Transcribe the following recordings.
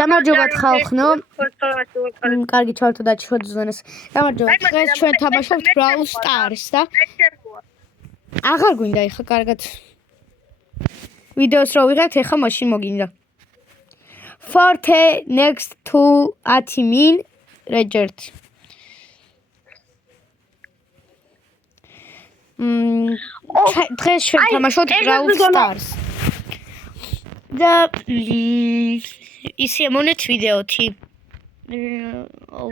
გამარჯობათ ხალხო. კარგი ჩავთო და შეძვენეს. გამარჯობათ. დღეს ჩვენ თამაშობთ Brawl Stars და აღარ გვინდა ეხა კარგად. ვიდეოს რო ვიღებთ ეხა მაშინ მოგინდა. Forte next to Atimin Regert. დღეს ჩვენ თამაშობთ Brawl Stars. და ისე მონეთ ვიდეოთი.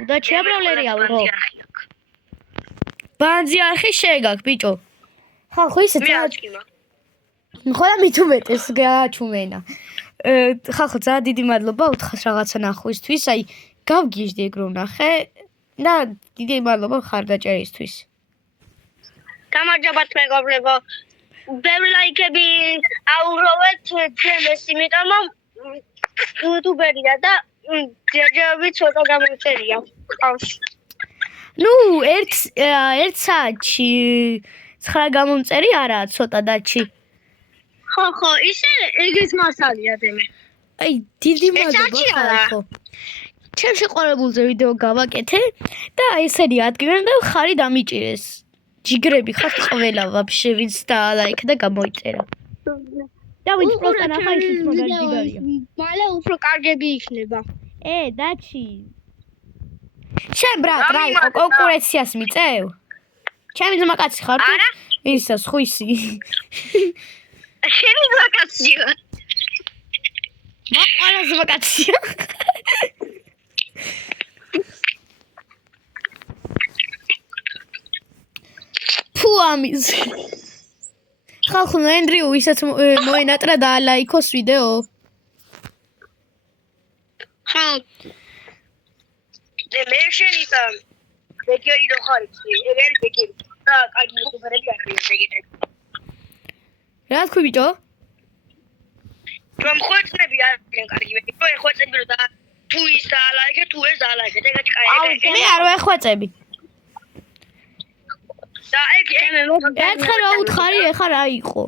და ჩაბრავლერია ვიღო. ბანძი არხი შეგაკ ბიჭო. ხალხო ისე წაჭიმა. ხოლა მithumetes გააჩუმენა. ხალხო ძალიან დიდი მადლობა უთხრას რაღაცა ნახვისთვის. აი გავგიჟდი ეგ რო ნახე და დიდი მადლობა ხარდაჭერისთვის. გამარჯობათ მეგობრებო. ბევრი ლაიქები აუროვეთ ჩემს იმიტომ რომ იუთუბერია და ჯერჯერობით ცოტა გამოწერია. ნუ ერთ საათში 9 გამომწერი არაა ცოტა დაჩი. ხო, ისე ეგეც მასალია დემე. აი, დიდი მადლობა ხალხო. ჩემს შეყვარებულზე ვიდეო გავაკეთე და ესენი ადგილიდან და ხარი დამიჭირეს. ჯიგრები ხარ ყველა ვაფშე ვინც დაალაიქა და გამოიწერა. და ვინც პროსტა ნახა ისიც მაგარი ჯიგარია. მალე უფრო კარგები იქნება. დაჩი. შენ ბრატ რა იყო კონკურენციას მიწევ? ჩემი ძმაკაცი ხარ თუ? არა. ისას ხუისი. შენი ძმაკაცია. მაყალა ძმაკაცია. ფუამის. ხალხო ენდრიუ ისაც მოენატრა და ლაიქოს ვიდეო. ხო. მე შენი და ბეგერი რო ხარ იცი, ეგერი ბეგერი. და კარგი იუთუბერები არიან ბეგერი. რა თქვი ბიჭო? რომ ხოწნები არიან კარგი ბეგერი. რო ხოწნები რო და თუ ის დაალაიქე, თუ ეს დაალაიქე, ეგეთი კაი. მე არ ვეხვეწები. და ეგ ერთხელ რა უთხარი, ეხა რა იყო?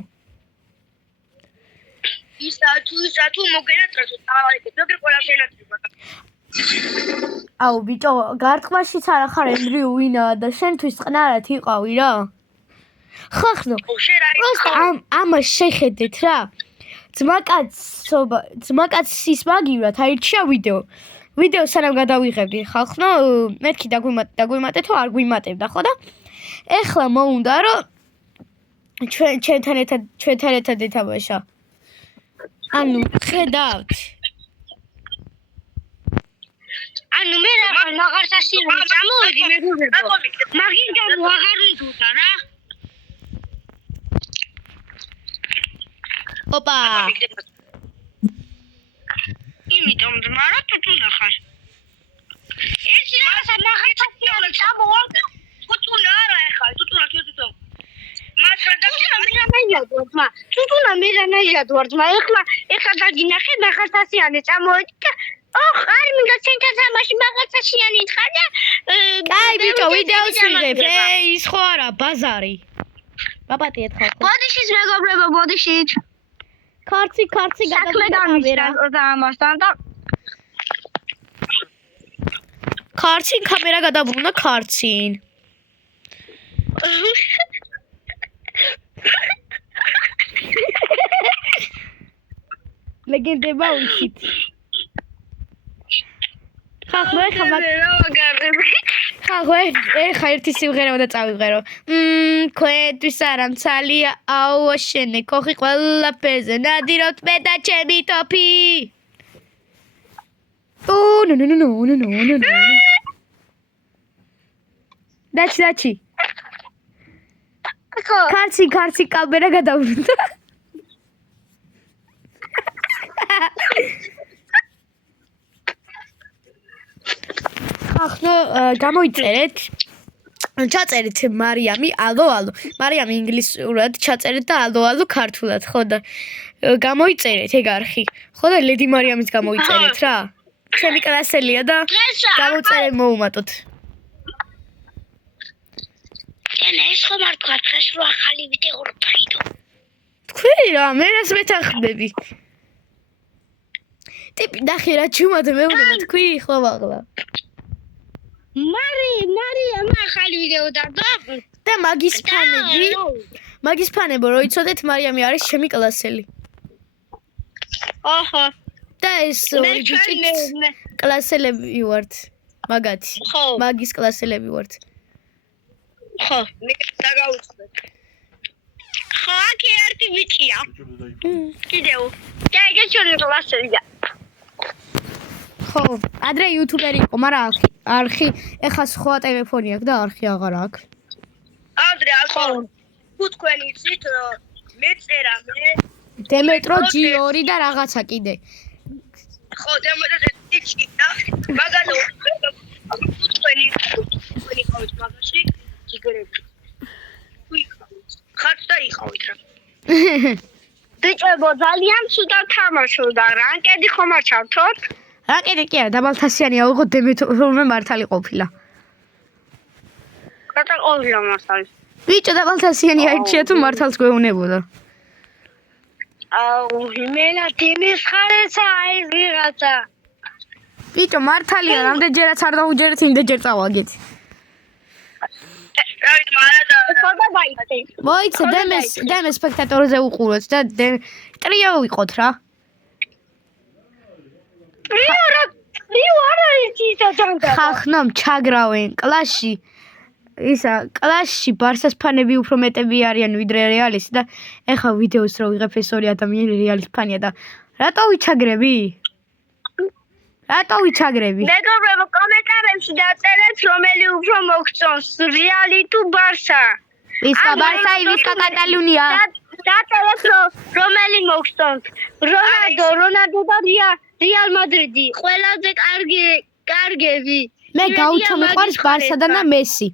ისა თუ მოგენატრა თუ დაალაიქე, ზოგადად ყველა შენატრება. აუ ბიჭო, გარტყმაშიც არ ახარ ენდრიუ ვინაა და შენთვის წყნარად იყავი რა. ხახნო. პროსტა ამას შეხედეთ რა. ძმაკაცის მაგივრად აირჩია ვიდეო. ვიდეო სანამ გადავიღებდი ხახნო, მეთქი დაგვიმატე თუ არ გვიმატებდა ხო და ეხლა მოუნდა რომ ჩვენთან ერთად ეთამაშა. ანუ ხედავთ. ანუ მე რაღაც ასიანი წამოვედი მეგობრებო. მაგინ გამო აღარ ვიდუდა რა. ოპა. იმიტომ ძმარა თუ ნახარ. ეს რაღაცა ნახეთ ასიანი წამოვარდა. თუნა არა ეხლა, თუნა. მაგრამ მე რანაირად ვარ ძმა. ეხლა დაგინახე რაღაც ასიანი წამოვედი და ოხ, არ მინდა ცენტრ თამაში რაღაც ასიანი თხარ და კაი ბიჭო, ვიდეოს ვიღებ. ის ხო არა, ბაზარი. პაპატიეთ ხალხო. ბოდიშის მეგობრებო, ბოდიშით. ქარცი გადავიდა და ამასთან და ქარცინ კამერა გადაბრუნდა ქარცინ. ლეგენდება უჩით. ხახო ეხა ერთი სიმღერა უნდა წავიღერო. ქვენთვის არამცალია აუა შენე ქოხი ყველაფერზე ნადირავთ მე და ჩემი ტოფი. ნუ. დაჩი. ქარცი კამერა გადავრუნდა. ახლა გამოიწერეთ. ჩაწერეთ მარიამი, ალო. მარიამი ინგლისურად ჩაწერეთ და ალო ქართულად, ხო და გამოიწერეთ ეგ არხი. ხო და ლედი მარიამის გამოიწერეთ რა. ჩემი კლასელია და გამოწერე მოუმატოთ. ეს ხომ არ თქვა დღეს რო ახალი ვიდეო რო დაიდო. თქვი რა, მე რას მეთანხმდები? ტიპი ნახე რა ჩუმად მეუბნება თქვი ხო მაღლა. მარია ახალი ვიდეო დააყო. და მაგის ფანებო რო იცოდეთ მარიამი არის ჩემი კლასელი. ოჰო. და ეს ორი ბიჭი კლასელები ვართ. მაგათი. მაგის კლასელები ვართ. ხო, მე დაგაუწდეთ. ხო, აქ ერთი ბიჭია. კიდევ. გაიგე ჩვენი კლასელია. ხო, ადრე იუთუბერი იყო, მაგრამ არხი ეხა სხვა ტელეფონი აქვს და არხი აღარ აქვს. ადრე ხო. თქვენი იცით მეწერა მე დემეტრო G2 და რაღაცა კიდე. ხო, დემეტრო ტიჩი და მაგალითად თქვენი ყავით მაგაში ჯიგრები. ხარც და იყავით რა. ბიჭებო ძალიან ცუდად თამაშობდა, რანკედი ხომ არ ჩავთოთ? რანკედი კი არა, დაბალთასიანია, უღო დემეტროვმა მართალი ყოფილა. კატა ყოფილა მართალი. ბიჭო დაბალთასიანი აირჩია თუ მართალს გვეუბნებოდა. აუ, იმენა დემეს ხარეცა ეს ვიღაცა. ბიჭო მართალია, რამდენჯერაც არ დაუჯერეთ, იმდენჯერ წავაგეთ. რავით, მაგრამ ხოდა დაიწე. მოიცა დემეს სპექტატორზე უყუროთ და ტრიო ვიყოთ რა. ტრიო არ არის ისა ჯანდა. ხახნომ ჩაგრავენ კლასში. ისა კლასში ბარსას ფანები უფრო მეტები არიან ვიდრე რეალის და ეხა ვიდეოს რო ვიღებ ეს ორი ადამიანი რეალის ფანია და რატო ვიჩაგრები? მეგობრებო, კომენტარებში დაწერეთ რომელი უფრო მოგწონს, რეალი თუ ბარსა. ვისკა ბარსა, ვისკა კატალუნია. დაწერეთ რომელი მოგწონს. რონალდო და რეალ მადრიდი. ყველაზე კარგები. მე გაუჩო მიყვარს ბარსა და მესი.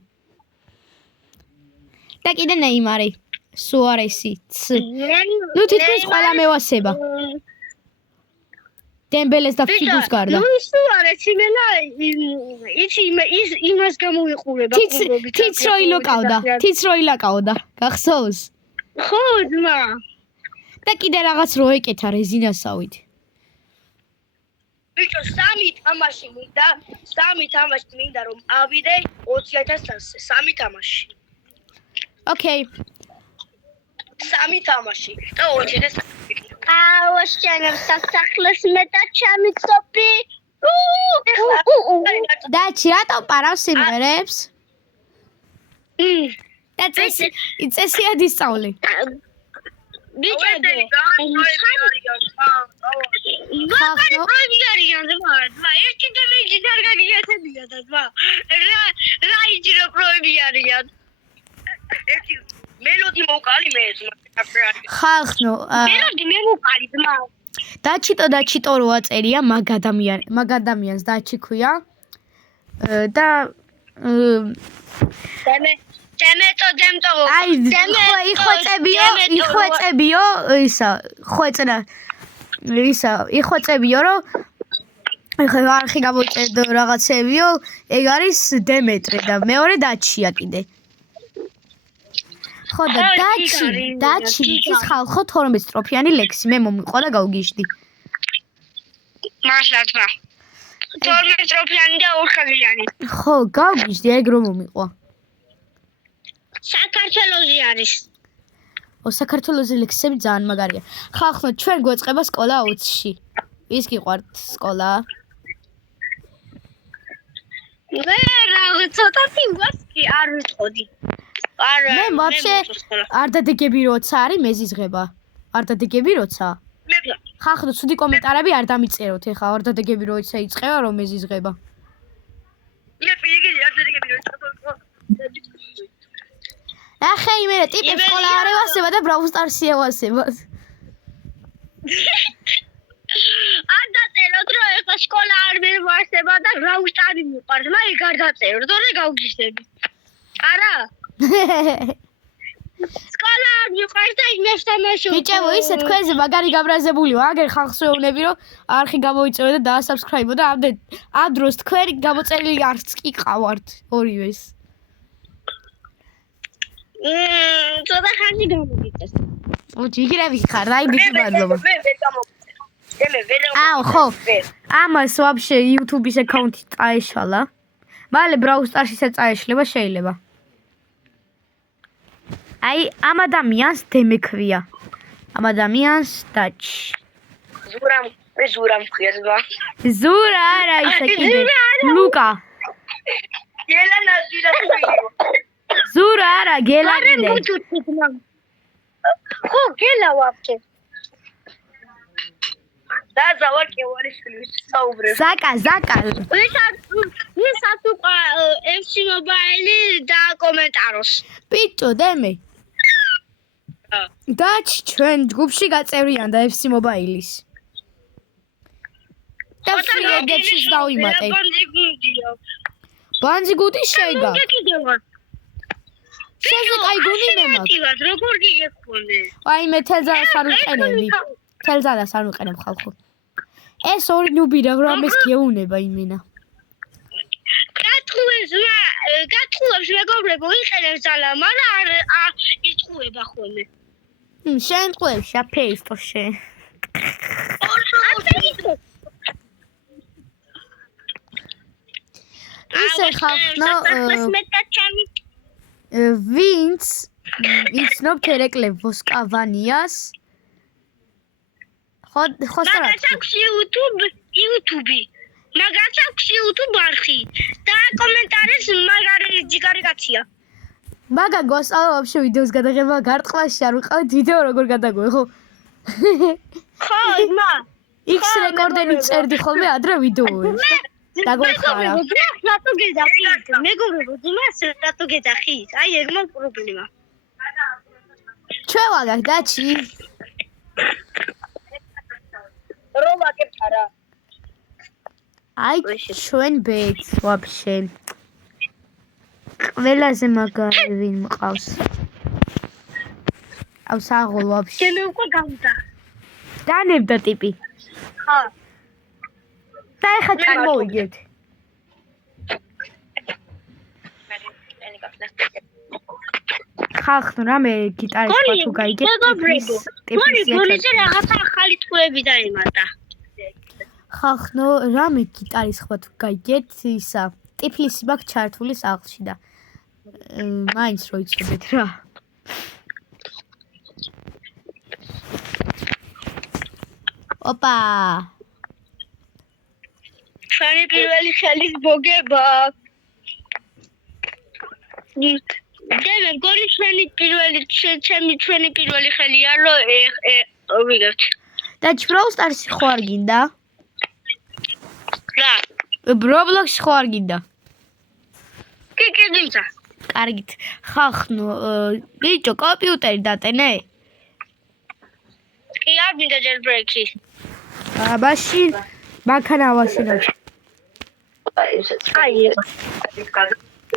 და კიდე ნეიმარი, სუარესი. ნუ თითქოს ყველა მევასება. დემბელეს და ფიგურს გარდა. ნუ სუარესი მენა იმას გამოიყურება. თიც რო ილოკავდა. გახსოვს? ხო, ძმა. და კიდე რაღაც რო ეკეთა რეზინასავით. ბიჭო, 3 თამაში მინდა რომ ავიდე 20000-ზე, 3 თამაში. ოკეი. 3 თამაში და 20000. აუ, შენებს სასახლეს მე და ჩამიწოფი. დაჩი რატო პარავს სიმღერებს? და წესია დისწავლე. ბიჭებო, ერთი და მეჯი არ გაგიასებია და ძმა. რა იჯრო პროები არიან. ერთი მელოდი მოკალი მე ძმა. ხახნო. მელოდი მე მოკალი ძმა. დაჩიტო რო აწერია მაგ ადამიანს დაჩი ქვია. და დემეტო. აი, იხვეწებიო, იხვეწებიო, რომ ეხლა არხი გამოიწერდო რაღაცებიო, ეგ არის დემეტრე და მეორე დაჩია კიდე. ხო და დაჩი ის ხალხო 12 სტროფიანი ლექსი მე მომიყვა და გავგიშდი. მართლა ძმა. 12 სტროფიანი და ორხაზიანი. ხო, გავგიშდი, ეგ რომ მომიყვა. საქართველოსი არის. საქართველოსი ლექსები ძალიან მაგარია. ხახნო, ჩვენ გვეწყება სკოლა 20-ში. ის გიყვართ სკოლა? მე რაღაც ცოტათი ვასკი არ ვიტყოდი. მე ვაფშე არ დადეგები როცა არის მეზიზღება. არ დადეგები როცა? ხახნო, ცუდი კომენტარები არ დამიწეროთ ეხა არ დადეგები როცა იწყება რომ მეზიზღება. მე პირიქით არ დადეგები როცა ახე იმენა ტიპი სკოლა არ ევასება და Brawl Stars-ი ევასება. არ დაწეროთ რომ ეხლა სკოლა არ მევასება და Brawl Stars-ი მიყვარს, მაგ არ დაწეროთ, თორე გავგიშდები. არა? სკოლა არ მიყვარს და იმას თამაშობ. ბიჭებო, ისე თქვენზე მაგარი გაბრაზებულიო, აგერ ხალხს ვეუბნები რომ არხი გამოიწევე და დაასაბსკრაიბო და ამ დროს თქვენი გამოწერილი არც კი ყავართ ორივეს. ცოტა ხანში გამოგიწეს. ჯიგრები ხარ, აი დიდი მადლობა. აუ ხო ამას ვაფშე YouTube-ის აკაუნთი წაეშალა მალე Brawl Stars-ისე წაეშლება შეიძლება აი ამ ადამიანს დემექვია ამ ადამიანს დაჩი ზურამ ხიას ბა ზურა არა ისე კიდე ლუკა გელანა ზურა არა გელა კიდე ხო გელა ვაფშე და ზავარკევარის ფილმის საუბრებ ზაკა ვისაც უკვე FC Mobile და კომენტაროს პიჭო დემე დაჩი ჩვენ ჯგუფში გაწევრიანდა FC Mobile-ის და ფრიეგებში დავიმატე ბანძიგუტი შეიგა შეზე კაი გუნი მე მაქვს როგორ გიგეხონე აი მე თელზადას არ ვიყენები თელზადას არ ვიყენებ ხალხო ეს ორი ნუბი რა რამეს გეუნება იმენა გათხოვებს მეგობრებო იყენებს ძალა მაგრამ არ იწუება ხოლმე შენ ტყუებს აფეისტო შენ ისე ხახნო ვინც იცნობთ ერეკლე ვოსკავანიას ხო მაგას აქვს YouTube მაგას აქვს YouTube არხი და კომენტარებს მაგარი ჯიგარი კაცია მაგა გოსალა ვაფშე ვიდეოს გადაღება გარტყმაში არ ვიყავით ვიდეო როგორ გადაგვე ხო ხო მა X რეკორდები წერდი ხოლმე ადრე ვიდეოებს დაგვეხარა რატო გეძახით მეგობრებო იმას რატო გეძახით აი ეგ მაგ პრობლემა ჩვენ ვაგარ დაჩი რომ აკეთებ არა აი ჩვენ ბექს ვაფშე ყველაზე მაგარი ვინ მყავს აუ საღოლ ვაფშე შენ უკვე გავდა დანებდა ტიპი ხო და ეხა წარმოვიგეთ ხახნო რამე გიტარის სხვა თუ გაიგეთ მეგობრებო გონიზე რაღაცა ახალი თქუები დაემატა ხახნო რამე გიტარის სხვა თუ გაიგეთ ისა ტიფლისი მაქვს ჩართული სახლში და მაინც რო იცოდეთ რა ოპა ჩვენი პირველი ხელის მოგება დემე გონი ჩვენი პირველი ხელია რომ ვიგებთ და Brawl Stars-ი ხო არ გინდა რა Roblox-ი ხო არ გინდა კი გინდა კარგით ხახნო ბიჭო კომპიუტერი დატენე კი არ მინდა jailbreak-ი აბაში მანქანა ავაშენებ აი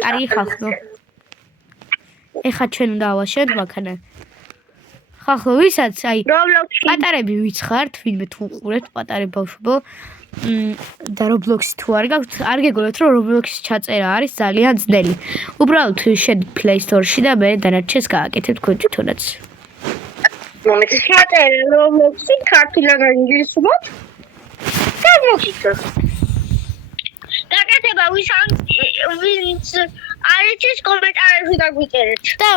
კარგი ხახნო ეხა ჩვენ უნდა ავაშენოთ მანქანა ხახნო ვისაც აი პატარები ვიც ხართ ვინმე თუ უყურებთ პატარე ბავშვო და Roblox-ი თუ არ გაქვთ არ გეგონოთ რომ Roblox-ის ჩაწერა არის ძალიან ძნელი უბრალოდ შედით Play Store-ში და მე დანარჩენს გააკეთებთ თქვენ თვითონაც მომეც ჩაწერე Roblox-ი ქართულად და ინგლისურად და მოგიწევს დაკეთება ვინც არიცის კომენტარებში დაგვიწერეთ და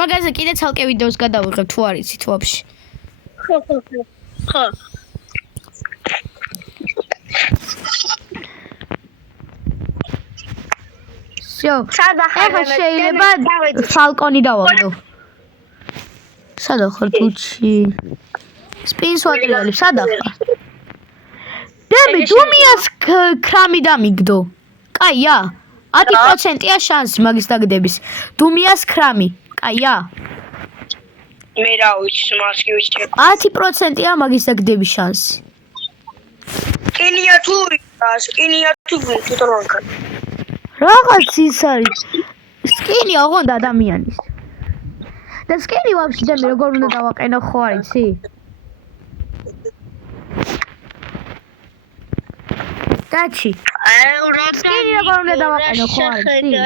მაგაზე კიდე ცალკე ვიდეოს გადავიღებ თუ არ იცით ვაფშე ხო ეხა შეიძლება ფალკონი დავაგდო სადა ხარ თუჩი სპინს ვატრიალი სადა ხარ დები დუმიას კრამი დამიგდო კაია 10%-ია შანსი მაგის დაგდების დუმიას კრამი კაია მე რა ვიცი მას კი ვიცი 10%-ია მაგის დაგდების შანსი სკინია თუ თვითონ რაღაც ის არის სკინი ოღონდ ადამიანის და სკინი ვაფშე და მე როგორ უნდა დავაყენო ხო არ იცი დაჩი სკინი როგორ უნდა დავაყენო ხო არ იცი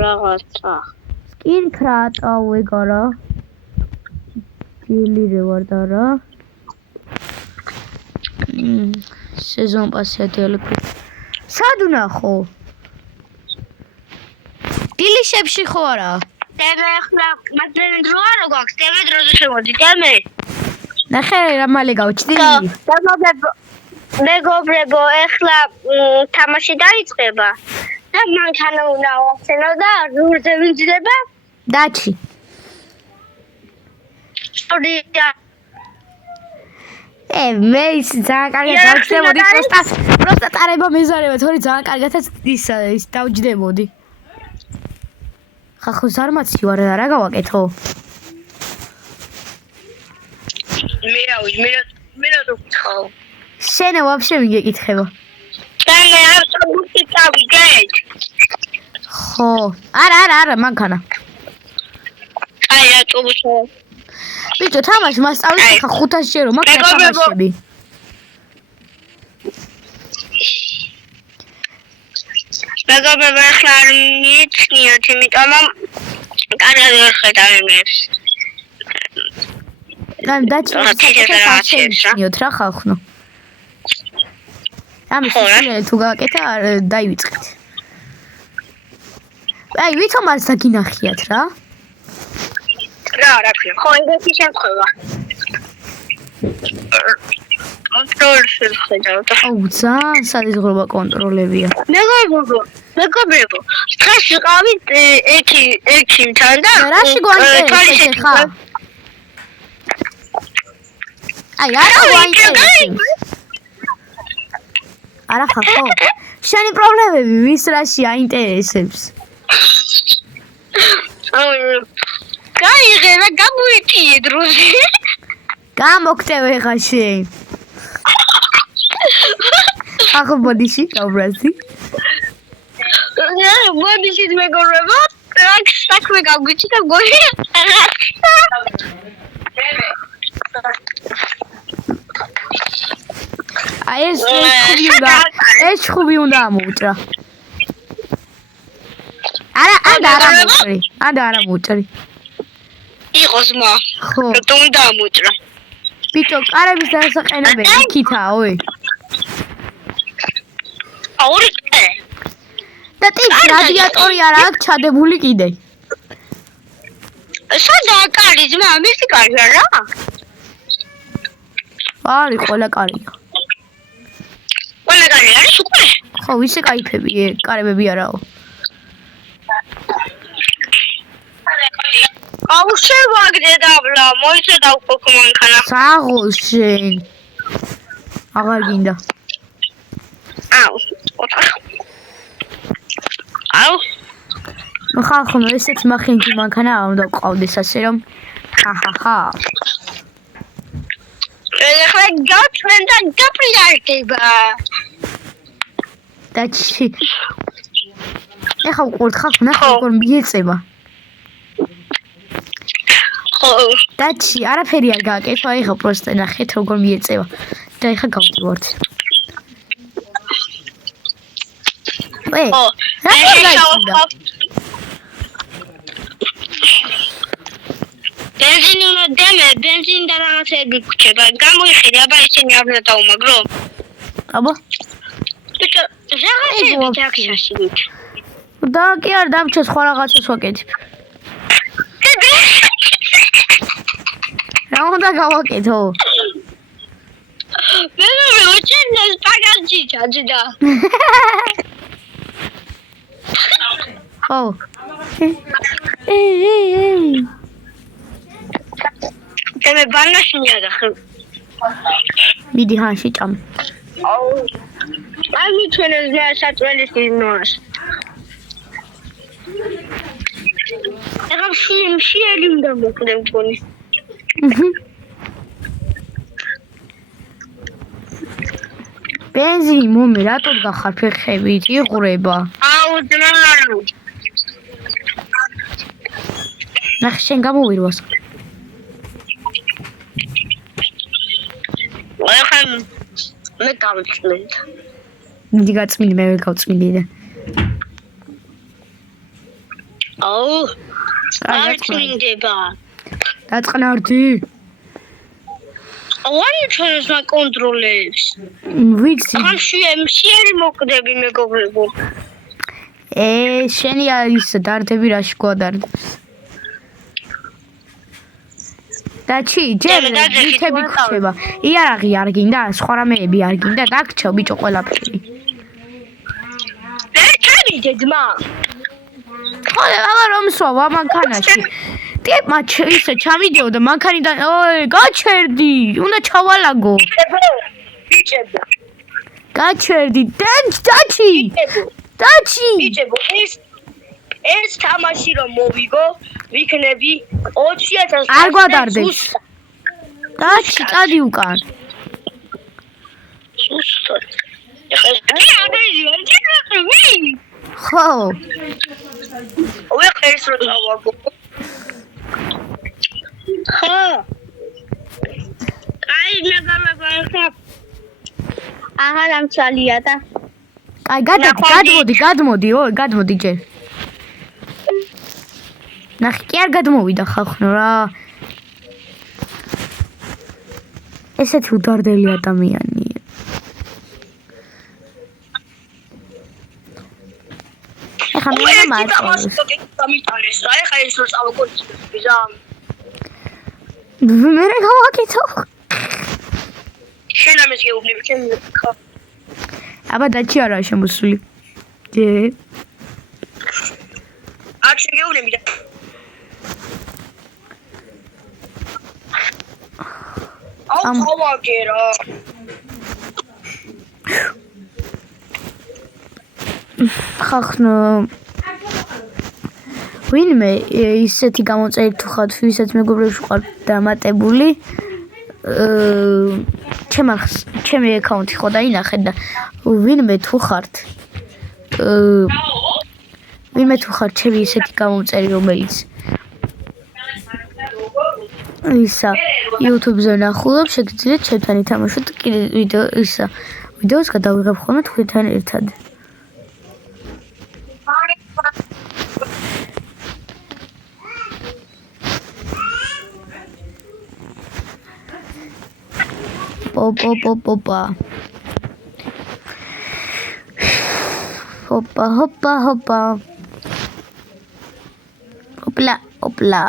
რაღაცა სკინ ქრატა ვეგარა გილი რევარ და რა სეზონ პასი ადიალები. სად ვნახო? გილიშებში ხო არა? დემე ახლა მაგდენ დრო არა გვაქვს, დემე დროზე შემოდი, დემე. ნახე რა მალე გავჩდი. მეგობრებო, ახლა თამაში დაიწყება. და მანქანა უნდა ავახსენო და რურზე ვიძდება. დაჩი. სტუდია. მე ის ძალიან კარგად დავჩდებოდი, პროსტა წარება მეზარება, თორე ძალიან კარგადაც ის დავჯდებოდი. ხახო ზარმაცი ვარ, რა გავაკეთო? მე რა ვთქო? შენ ვაფშე მიგეკითხება. და მე ავტობუსით წავიდეთ. ხო, არა, მანქანა. აი ავტობუსი. ბიჭო, თამაში მასწავლის ხა 500-ში რომ მაქვს თამაშები. მეგობრებო, ახლა არ მიეცნიოთ, იმიტომ რომ კარგად ვერ ხედავ იმებს. დაჩიოთ რა ხალხნო. ამის სულელი თუ გააკეთა დაივიწყეთ. აი, ვითომ არ საგინახიათ რა? რა ქვია? ხო, ეგეთი შემთხვევა. კონტროლს ხედავ და აუ, ძალიან სადიზღვრობა კონტროლებია. მეგობრებო, დღეს ვიყავით ექიმთან და რაში გვაინტერესებს ხა? აი, არა გვაინტერესებს. არა ხახო? შენი პრობლემები ვის რაში აინტერესებს? გაიღე და გამოიწიე დროზე. გამოგტევ ეხა შენ. ახო ბოდიში გაუბრაზი. ბოდიში მეგობრებო, აქ საქმე გავგვიჩი და გოი. აი ეს ხუბი უნდა ამოუჭრა. არა მოუჭრი. იყოს მა. ხო. რატომ უნდა ამოუჭრა? ბიჭო, კარების დასაყენებელი იქითაა, ой. აური. და ტიპ რადიატორი არა აქვს ჩადებული კიდე. სადაა კარი ძმა, მისი კარი არა? არის ყველა კარია. ყველა კარი არის უკვე? ხო, ვისი кайფები, კარებები არაო. აუ შევაგდე დაბლა, მოიცედა უკვე მანქანა. საღოლ შენ. აღარ გინდა. აუ. ხალხო, ესეთი მახინჯი მანქანა არ უნდა გყავდეს ასე რომ. ხახახა. ეხლა გაწმენ და გაფრიარდება. დაჩი. ეხლა უყურთ ხალხო, ნახე როგორ მიეწება. ხო. დაჩი, არაფერი არ გააკეთო, ეხლა პროსტა ნახეთ როგორ მიეწება. და ეხლა გავდივართ. ე, რა გაიწია? ბენზინი უნდა დემე, ბენზინი და რაღაცები გქჩება. გამოიხედე, აბა ისინი არ უნდა დაუმაგრო. აბა? ბიჭო, რაღაცები დაგშაშით. და კი არ დამჩა სხვა რაღაცას ვაკეთებ. რა უნდა გავაკეთო? მე უჩენს პაგანჩი ჩაჯდა. ხო. მე ბანაში მიაგახე. მიდი ჰანში ჭამ. აუ. აი მიჩვენეს მე საწველის იმას. ეხლა შეელი უნდა მოკლე მგონი. ბენზინი მომე რატო გახარ ფეხებით იყურება? აუ ძმა. ნახე შენ გამოვირვას. ეხლა მე გავწმენთ. მიდი გაწმინდი, მე ვერ გავწმინდი და. აუ. არ წმინდება. დაწყნარდი. ვანი ჩვენს კონტროლებს. ვიცი. ახლა შეერი მოკდები მეგობრებო. შენი არის დარდები რაში გვადარდებს. დაჩი, ჯერ ვითები გრჩება. იარაღი არ გინდა, სხვა რამეები არ გინდა, დაგრჩა ბიჭო ყველაფერი. ჩავიდე ძმა. ხოლე აღარ მომსვავ მანქანაში. ტიპმა ისე ჩამიდიო და მანქანიდან გაჩერდი, უნდა ჩავალაგო. ბიჭებო. გაჩერდი, დაჩი. დაჩი. ბიჭებო, ეს თამაში რომ მოვიგო, ვიქნები 20000. არ გვადარდებს. დაჩი, წადი უკან. სუსტად. ხო. ვეყერს რო წავაგო. ხო. აი მეგობრებო, აღარ ამცალია და აი გადმოდი, გადმოდი ჯერ. ნახე, კი არ გადმოვიდა ხახნო რა. ესეთი უდარდელი ადამიანია. ეხა მე მაწყობს. დამიტანეს რა, ეხა ეს რო წავაგო ბიზამ. მე რა გავაკეთო? შენ ამის გეუბნები, შენ ხო. აბა დაჩი არა შემოსული. ჯე. აქ შეგეუბნები და აუ ხავაგერა. ხახნო ვინმე ისეთი გამოწერით თუ ხართ, ვისაც მეგობრებში ვყარ დამატებული, ჩემი აკაუნტი ხო დაინახეთ და ვინმე თუ ხართ ჩემი ისეთი გამომწერი, რომელიც ისა YouTube-ზე ნახულობ, შეგიძლიათ ჩემთან ითამაშოთ კიდე ვიდეოს გადავიღებ ხოლმე თქვენთან ერთად. Опа. Опа. Опла.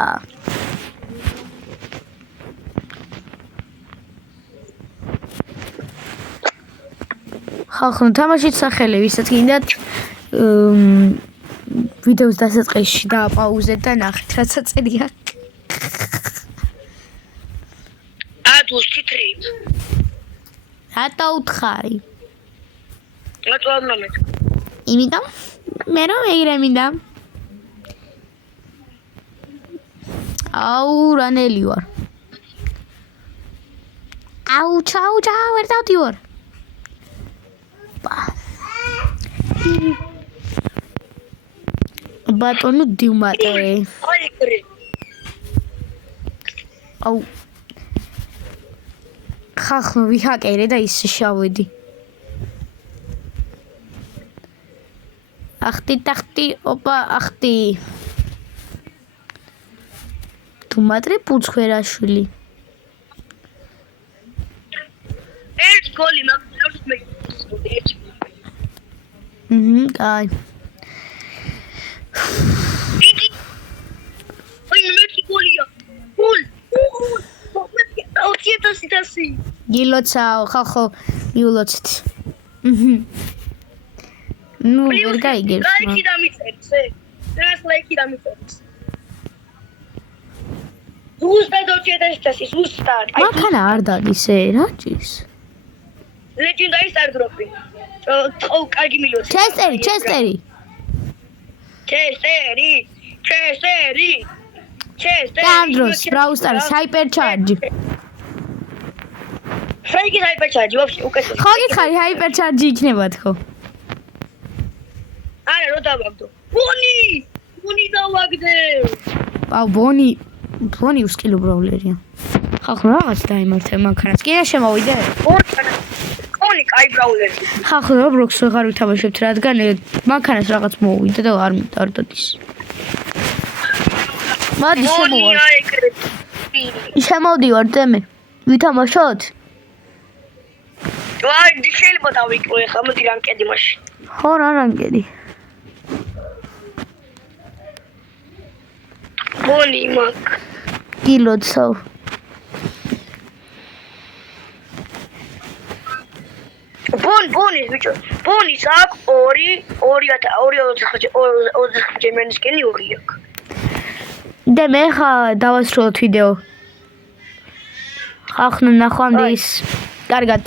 ხახნო თამაშით სახელი, ვისაც გინდათ ვიდეოს დასაწყისში დააპაუზეთ და ნახეთ, რაც აწერია. ატუს თითრი. რატო უთხარი? რატო არ მომეთ? იმიტომ მე რომ ეგრე მინდა. აუ რანელი ვარ. აუ ჩაუ ვერ დავდივარ. ბატონო დიუმატე. აუ ხახნო ვიჰაკერე და ის შავედი. ახტი, ოპა, ახტი. დუმატრე პუცხვერაშვილი. ერთ გოლი მაგას მე. კაი. გოლია. გოლ. ოცი. გილოცაო, ხახო, მიულოცეთ. ნუ ვერ გაიგებს. ლაიქი დამიწერს. რას ლაიქი დამიწერს? ზუსტად 2000 ზუსტად. მანქანა არ დადის რა ჭირს? ლეგენდარი სტარდროპი. კარგი მილოცი. ჩესტერი. Andros, Browser, Hypercharge. Ფრაიკი Hypercharge, ვაფშე უკეთეს. ხო გითხარი Hypercharge იქნება თქო. არა, რო დავაგდო. ბონი დავაგდე. აუ ბონი უსკილო ბრაულერია. ხახო რაღაც დაიმართე მანქანას. კიდე შემოვიდე? ბონი კაი ბრაულერი. ხახო Roblox ვეღარ ვითამაშებთ, რადგან მანქანას რაღაც მოვიდა და არ დადის. მოდი შემოვიდე. შემოვიდივარ ძემე. ვითამაშოთ? ვაი, შეიძლება დავიკრო ახლა, მოდი რანკედი მაშინ. ხო, რა რანგედი? ბონი მაგ. კილოცავ. ბონი ბიჭო. ბონის აქვს 2.25 მენისკენი 2 აქვს. და მე ხა დავასრულოთ ვიდეო. ხახნა ნახვამდის. კარგად.